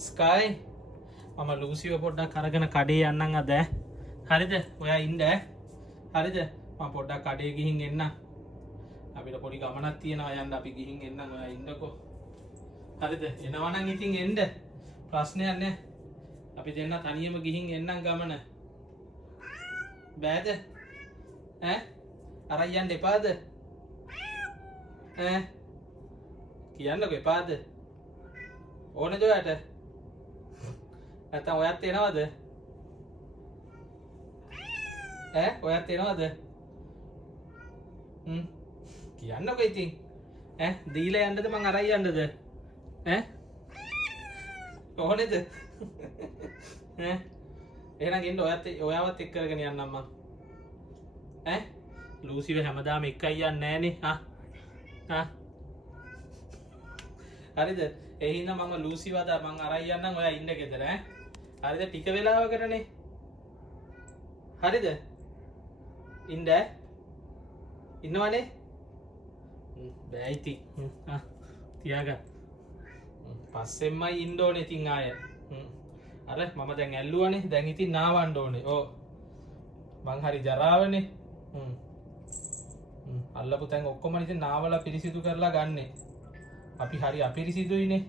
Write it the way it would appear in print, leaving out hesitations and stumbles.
sky මම ලූසිව පොඩ්ඩක් අරගෙන කඩේ යන්නම් අද හරිද ඔයා ඉන්න හරිද මම පොඩ්ඩක් කඩේ ගිහින් එන්න අපිට පොඩි ගමනක් තියෙනවා යන්න අපි ගිහින් එන්නම් ඔයා ඉන්නකෝ හරිද එනවා නම් ඉතින් එන්න ප්‍රශ්නයක් නැහැ අපි දෙන්න තනියම ගිහින් එන්නම් ගමන බෑද ඈ අරන් යන්න එපාද ඈ කියන්නකෝ එපාද ඕනද ඔයාට නැත්නම් ඔයත් එනවද ඈ ඔයත් එනවද කියන්නකෝ ඉතින් ඈ දීලා යන්නද මං අරන් යන්නද ඈ ඕනේද ඈ එහෙනම් එන්න ඔයාවත් එක්ක කරගෙන යන්නම් මං ඈ ලූසිව හැමදාම එකයි යන්නේ නෑනේ හරිද ඒ හින්දා මම ලූසිව අද මං අරන් යන්නම් ඔයා ඉන්න ගෙදර ඈ හරිද ටික වෙලාවකටනේ හරිද ඉන්න ඉන්නවනේ බෑ ඉතින් තියාගන්න පස්සෙන්මයි ඉන්න ඕනේ ඉතින් ආය අර මම දැන් ඇල්ලුවනේ දැන් ඉතින් නාවන්න ඕනේ ඕ මං හරි ජරාවනේ අල්ලපු තැන් ඔක්කොම ඉතින් නාවලා පිරිසිදු කරලා ගන්නෙ අපි හරි අපිරිසිදුයිනේ